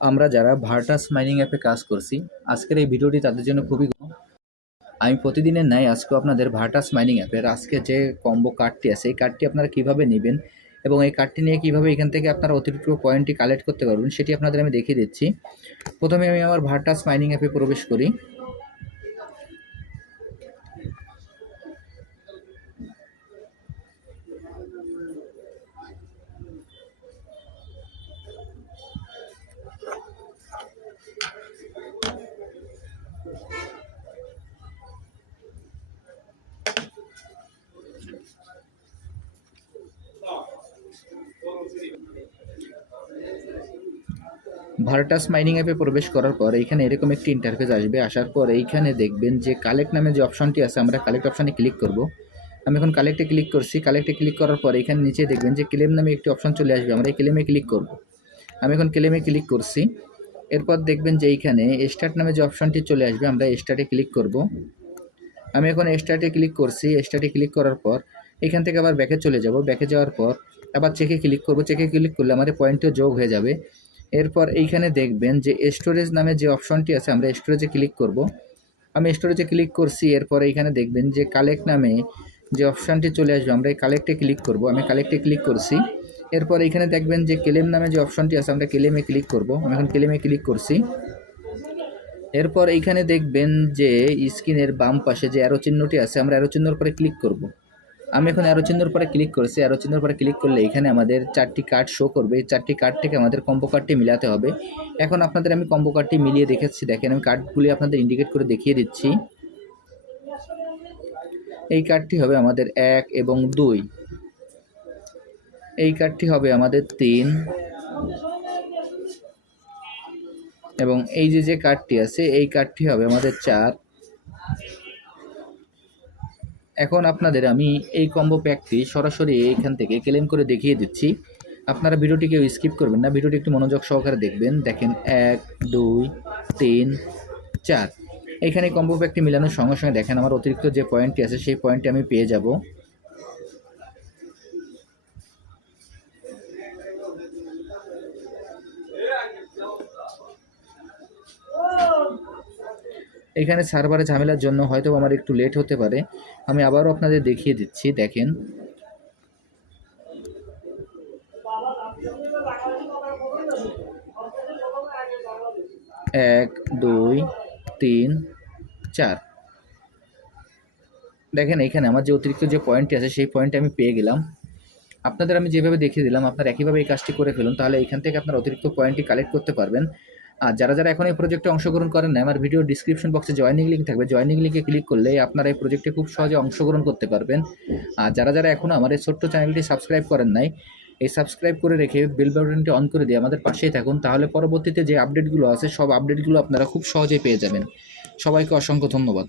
আমরা যারা Virtus mining অ্যাপে কাজ করছি, আজকের এই ভিডিওটি তাদের জন্য খুবই। আমি প্রতিদিনের ন্যায় আজকে আপনাদের ভার্টাস মাইনিং অ্যাপের আজকে যে কম্বো কার্ডটি আছে, এই কার্ডটি আপনারা কীভাবে নেবেন এবং এই কার্ডটি নিয়ে কীভাবে এখান থেকে আপনারা অতিরিক্ত কয়েনটি কালেক্ট করতে পারবেন, সেটি আপনাদের আমি দেখিয়ে দিচ্ছি প্রথমে আমি আমার ভার্টাস মাইনিং অ্যাপে প্রবেশ করি ভার্টাস মাইনিং অ্যাপে প্রবেশ করার পর এইখানে এরকম একটি ইন্টারফেস আসবে। আসার পর এইখানে দেখবেন যে কালেক্ট নামে যে অপশনটি আছে, আমরা কালেক্ট অপশানে ক্লিক করব। আমি এখন কালেক্টে ক্লিক করছি। কালেক্টে ক্লিক করার পর এখানে নিচে দেখবেন যে ক্লেম নামে একটি অপশন চলে আসবে। আমরা এই ক্লেমে ক্লিক করব। আমি এখন ক্লেমে ক্লিক করছি। এরপর দেখবেন যে এইখানে স্টার্ট নামে যে অপশনটি চলে আসবে, আমরা স্টার্টে ক্লিক করব। আমি এখন স্টার্টে ক্লিক করছি স্টার্টে ক্লিক করার পর এখান থেকে আবার ব্যাকে চলে যাব। ব্যাকে যাওয়ার পর আবার চেকে ক্লিক করব। চেকে ক্লিক করলে আমাদের পয়েন্টও যোগ হয়ে যাবে। এরপর এইখানে দেখবেন যে স্টোরেজ নামে যে অপশনটি আছে, আমরা স্টোরেজে ক্লিক করব। আমি স্টোরেজে ক্লিক করছি, এরপর এইখানে দেখবেন যে কালেক্ট নামে যে অপশানটি চলে আসবে, আমরা এই কালেক্টে ক্লিক করব। আমি কালেক্টে ক্লিক করছি। এরপর এইখানে দেখবেন যে ক্লেম নামে যে অপশনটি আছে, আমরা ক্লেমে ক্লিক করব। আমি এখন ক্লেমে ক্লিক করছি। এরপর এইখানে দেখবেন যে স্ক্রিনের বাম পাশে যে অ্যারো চিহ্নটি আছে, আমরা অ্যারো চিহ্নর পরে ক্লিক করব। আমি এখন অ্যারো চিহ্নর পরে ক্লিক করেছি। অ্যারো চিহ্নর পরে ক্লিক করলে এখানে আমাদের চারটি কার্ড শো করবে। এই চারটি কার্ড থেকে আমাদের কম্বো কার্ডটি মিলাতে হবে। এখন আপনাদের আমি কম্বো কার্ডটি মিলিয়ে দেখাচ্ছি দেখেন, আমি কার্ডগুলি আপনাদের ইন্ডিকেট করে দেখিয়ে দিচ্ছি। এই কার্ডটি হবে আমাদের এক এবং দুই। এই কার্ডটি হবে আমাদের তিন। এবং এই যে যে কার্ডটি আছে, এই কার্ডটি হবে আমাদের চার। এখন আপনাদের আমি এই কম্বো প্যাকটি সরাসরি এইখান থেকে ক্লেম করে দেখিয়ে দিচ্ছি। আপনারা ভিডিওটি কেউ স্কিপ করবেন না, ভিডিওটি একটু মনোযোগ সহকারে দেখবেন। দেখেন, এক, দুই, তিন, চার। এইখানে কম্বো প্যাকটি মিলানোর সঙ্গে সঙ্গে দেখেন, আমার অতিরিক্ত যে পয়েন্টটি আছে, সেই পয়েন্টটি আমি পেয়ে যাব। এখানে সার্ভারে ঝামেলার জন্য হয়তো আমার একটু লেট হতে পারে। আমি আবারও আপনাদের দেখিয়ে দিচ্ছি, দেখেন। এক, দুই, তিন, চার। দেখেন, এখানে আমার যে অতিরিক্ত যে পয়েন্টটি আছে, সেই পয়েন্টটি আমি পেয়ে গেলাম। আপনাদের আমি যেভাবে দেখিয়ে দিলাম, আপনারা একইভাবে এই কাজটি করে ফেলুন, তাহলে এখান থেকে আপনার অতিরিক্ত পয়েন্টটি কালেক্ট করতে পারবেন। আর যারা যারা এখন এই প্রজেক্টে অংশগ্রহণ করেন না আমার ভিডিও ডিসক্রিপশন বক্সে জয়নিং লিঙ্ক থাকবে। জয়নিং লিঙ্কে ক্লিক করলে আপনারা এই প্রজেক্টে খুব সহজে অংশগ্রহণ করতে পারবেন। আর যারা যারা এখনও আমার এই ছোট্ট চ্যানেলটি সাবস্ক্রাইব করেন নাই, এই সাবস্ক্রাইব করে রেখে বেল বাটনটি অন করে দিয়ে আমাদের পাশেই থাকুন। তাহলে পরবর্তীতে যে আপডেটগুলো আছে, সব আপডেটগুলো আপনারা খুব সহজেই পেয়ে যাবেন। সবাইকে অসংখ্য ধন্যবাদ।